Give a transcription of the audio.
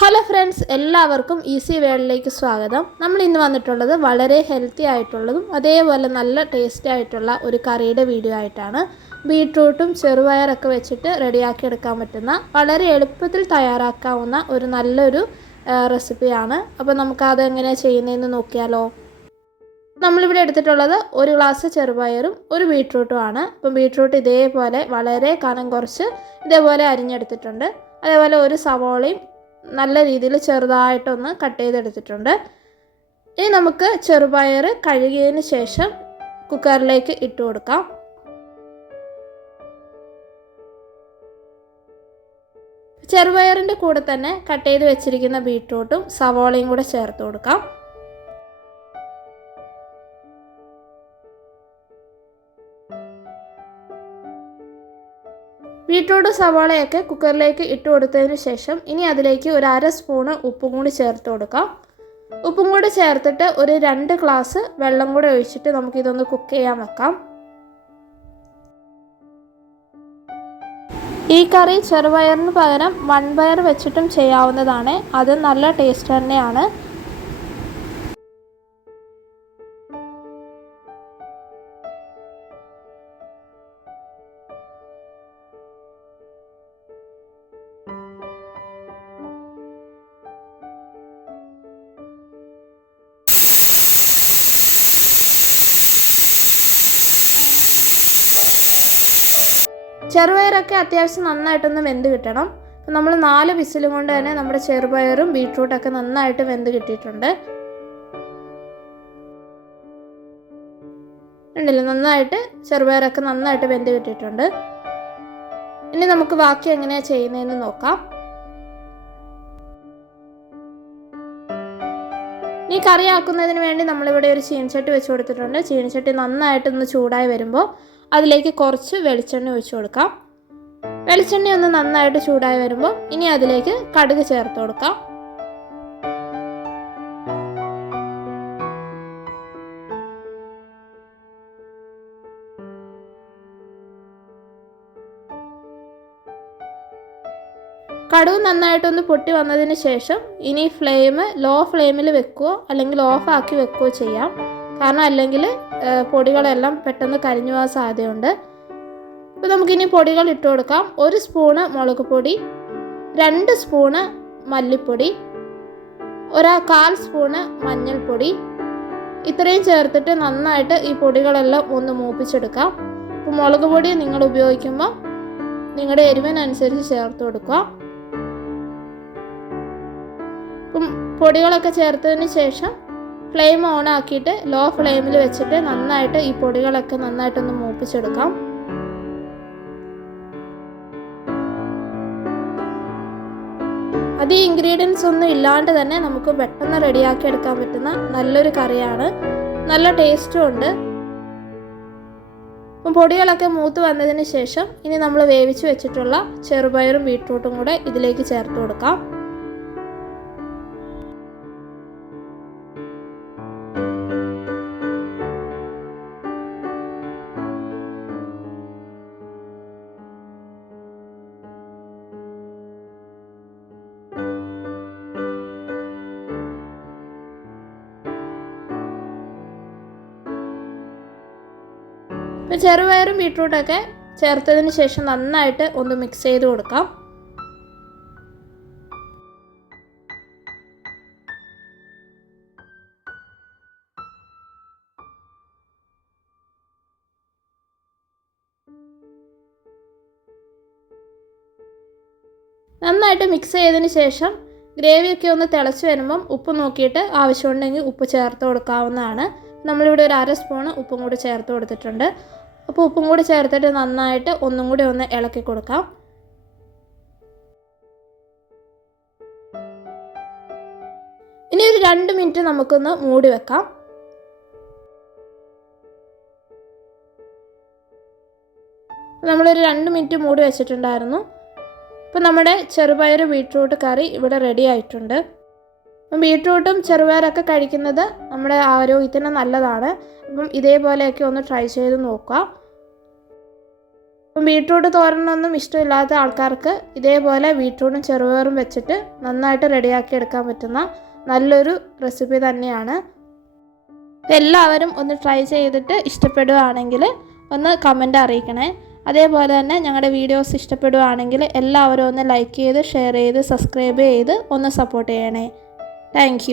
Hello friends എല്ലാവർക്കും easy വേൾഡിലേക്ക് സ്വാഗതം. നമ്മൾ ഇന്ന് വന്നിട്ടുള്ളത് വളരെ ഹെൽത്തി ആയിട്ടുള്ളതും അതേപോലെ നല്ല ടേസ്റ്റി ആയിട്ടുള്ള ഒരു കറിയുടെ വീഡിയോ ആയിട്ടാണ്. ബീട്രൂട്ടും ചെറുപയറൊക്കെ വെച്ചിട്ട് റെഡിയാക്കി എടുക്കാൻ പറ്റുന്ന വളരെ എളുപ്പത്തിൽ തയ്യാറാക്കാവുന്ന ഒരു നല്ലൊരു റെസിപ്പിയാണ്. അപ്പോൾ നമുക്ക് അതെങ്ങനെയാണ് ചെയ്യുന്നതെന്ന് നോക്കിയാലോ. നമ്മളിവിടെ എടുത്തിട്ടുള്ളത് ഒരു ഗ്ലാസ് ചെറുപയറും ഒരു ബീട്രൂട്ടും ആണ്. അപ്പം ബീട്രൂട്ട് ഇതേപോലെ വളരെ കനം കുറച്ച് ഇതേപോലെ അരിഞ്ഞെടുത്തിട്ടുണ്ട്. അതേപോലെ ഒരു സവോളയും നല്ല രീതിയിൽ ചെറുതായിട്ടൊന്ന് കട്ട് ചെയ്തെടുത്തിട്ടുണ്ട്. ഇനി നമുക്ക് ചെറുപയർ കഴുകിയതിന് ശേഷം കുക്കറിലേക്ക് ഇട്ട് കൊടുക്കാം. ചെറുപയറിന്റെ കൂടെ തന്നെ കട്ട് ചെയ്ത് വെച്ചിരിക്കുന്ന ബീട്രൂട്ടും സവോളയും കൂടെ ചേർത്ത് കൊടുക്കാം. ബീട്രൂട്ട് സവാളയൊക്കെ കുക്കറിലേക്ക് ഇട്ട് കൊടുത്തതിന് ശേഷം ഇനി അതിലേക്ക് ഒരു അര സ്പൂണ് ഉപ്പും കൂടി ചേർത്ത് കൊടുക്കാം. ഉപ്പും കൂടി ചേർത്തിട്ട് ഒരു രണ്ട് ഗ്ലാസ് വെള്ളം കൂടെ ഒഴിച്ചിട്ട് നമുക്കിതൊന്ന് കുക്ക് ചെയ്യാൻ വെക്കാം. ഈ കറി ചെറുപയറിന് പകരം വൺപയർ വെച്ചിട്ടും ചെയ്യാവുന്നതാണ്. അത് നല്ല ടേസ്റ്റ് തന്നെയാണ്. ചെറുപയറൊക്കെ അത്യാവശ്യം നന്നായിട്ടൊന്ന് വെന്ത് കിട്ടണം. നമ്മൾ നാല് വിസിലും കൊണ്ട് തന്നെ നമ്മുടെ ചെറുപയറും ബീട്രൂട്ടൊക്കെ നന്നായിട്ട് വെന്ത് കിട്ടിയിട്ടുണ്ട്. ഉണ്ടല്ലോ നന്നായിട്ട് ചെറുപയറൊക്കെ നന്നായിട്ട് വെന്ത് കിട്ടിയിട്ടുണ്ട്. ഇനി നമുക്ക് ബാക്കി എങ്ങനെയാണ് ചെയ്യുന്നതെന്ന് നോക്കാം. ഈ കറിയാക്കുന്നതിന് വേണ്ടി നമ്മളിവിടെ ഒരു ചീനച്ചട്ടി വെച്ച് കൊടുത്തിട്ടുണ്ട്. ചീനച്ചട്ടി നന്നായിട്ടൊന്ന് ചൂടായി വരുമ്പോൾ അതിലേക്ക് കുറച്ച് വെളിച്ചെണ്ണ ഒഴിച്ചു കൊടുക്കാം. വെളിച്ചെണ്ണ ഒന്ന് നന്നായിട്ട് ചൂടായി വരുമ്പോൾ ഇനി അതിലേക്ക് കടുക് ചേർത്ത് കൊടുക്കാം. കടുക് നന്നായിട്ടൊന്ന് പൊട്ടി വന്നതിന് ശേഷം ഇനി ഫ്ലെയിം ലോ ഫ്ലെയിമിൽ വെക്കുകയോ അല്ലെങ്കിൽ ഓഫ് ആക്കി വെക്കുകയോ ചെയ്യാം. കാരണം അല്ലെങ്കിൽ പൊടികളെല്ലാം പെട്ടെന്ന് കരിഞ്ഞു പോകാൻ സാധ്യതയുണ്ട്. അപ്പോൾ നമുക്കിനി പൊടികൾ ഇട്ട് കൊടുക്കാം. ഒരു സ്പൂണ് മുളക് പൊടി രണ്ട് സ്പൂണ് മല്ലിപ്പൊടി ഒരു കാൽ സ്പൂണ് മഞ്ഞൾപ്പൊടി. ഇത്രയും ചേർത്തിട്ട് നന്നായിട്ട് ഈ പൊടികളെല്ലാം ഒന്ന് മൂപ്പിച്ചെടുക്കാം. അപ്പോൾ മുളക് പൊടി നിങ്ങൾ ഉപയോഗിക്കുമ്പോൾ നിങ്ങളുടെ എരിവിനനുസരിച്ച് ചേർത്ത് കൊടുക്കുക. അപ്പം പൊടികളൊക്കെ ചേർത്തതിന് ശേഷം ഫ്ലെയിം ഓൺ ആക്കിയിട്ട് ലോ ഫ്ലെയിമിൽ വെച്ചിട്ട് നന്നായിട്ട് ഈ പൊടികളൊക്കെ നന്നായിട്ടൊന്ന് മൂപ്പിച്ചെടുക്കാം. അത് ഇൻഗ്രീഡിയൻസ് ഒന്നും ഇല്ലാണ്ട് തന്നെ നമുക്ക് പെട്ടെന്ന് റെഡിയാക്കി എടുക്കാൻ പറ്റുന്ന നല്ലൊരു കറിയാണ്. നല്ല ടേസ്റ്റും ഉണ്ട്. അപ്പം പൊടികളൊക്കെ മൂത്ത് വന്നതിന് ശേഷം ഇനി നമ്മൾ വേവിച്ച് വെച്ചിട്ടുള്ള ചെറുപയറും ബീട്രൂട്ടും കൂടെ ഇതിലേക്ക് ചേർത്ത് കൊടുക്കാം. ഇപ്പം ചെറുപയറും ബീട്രൂട്ടൊക്കെ ചേർത്തതിന് ശേഷം നന്നായിട്ട് ഒന്ന് മിക്സ് ചെയ്ത് കൊടുക്കാം. നന്നായിട്ട് മിക്സ് ചെയ്തതിന് ശേഷം ഗ്രേവിയൊക്കെ ഒന്ന് തിളച്ച് വരുമ്പം ഉപ്പ് നോക്കിയിട്ട് ആവശ്യമുണ്ടെങ്കിൽ ഉപ്പ് ചേർത്ത് കൊടുക്കാവുന്നതാണ്. നമ്മളിവിടെ ഒരു അര സ്പൂൺ ഉപ്പും കൂടി ചേർത്ത് കൊടുത്തിട്ടുണ്ട്. അപ്പോൾ ഉപ്പും കൂടി ചേർത്തിട്ട് നന്നായിട്ട് ഒന്നും കൂടി ഒന്ന് ഇളക്കി കൊടുക്കാം. ഇനി ഒരു രണ്ട് മിനിറ്റ് നമുക്കൊന്ന് മൂടി വെക്കാം. നമ്മളൊരു രണ്ട് മിനിറ്റ് മൂടി വെച്ചിട്ടുണ്ടായിരുന്നു. അപ്പോൾ നമ്മുടെ ചെറുപയർ ബീട്രൂട്ട് കറി ഇവിടെ റെഡി ആയിട്ടുണ്ട്. അപ്പം ബീട്രൂട്ടും ചെറുപയറൊക്കെ കഴിക്കുന്നത് നമ്മുടെ ആരോഗ്യത്തിന് നല്ലതാണ്. അപ്പം ഇതേപോലെയൊക്കെ ഒന്ന് ട്രൈ ചെയ്ത് നോക്കാം. അപ്പം ബീട്രൂട്ട് തോരനൊന്നും ഇഷ്ടമില്ലാത്ത ആൾക്കാർക്ക് ഇതേപോലെ ബീട്രൂട്ടും ചെറുപയറും വെച്ചിട്ട് നന്നായിട്ട് റെഡിയാക്കി എടുക്കാൻ പറ്റുന്ന നല്ലൊരു റെസിപ്പി തന്നെയാണ്. എല്ലാവരും ഒന്ന് ട്രൈ ചെയ്തിട്ട് ഇഷ്ടപ്പെടുകയാണെങ്കിൽ ഒന്ന് കമന്റ് അറിയിക്കണേ. അതേപോലെ തന്നെ ഞങ്ങളുടെ വീഡിയോസ് ഇഷ്ടപ്പെടുകയാണെങ്കിൽ എല്ലാവരും ഒന്ന് ലൈക്ക് ചെയ്ത് ഷെയർ ചെയ്ത് സബ്സ്ക്രൈബ് ചെയ്ത് ഒന്ന് സപ്പോർട്ട് ചെയ്യണേ. താങ്ക്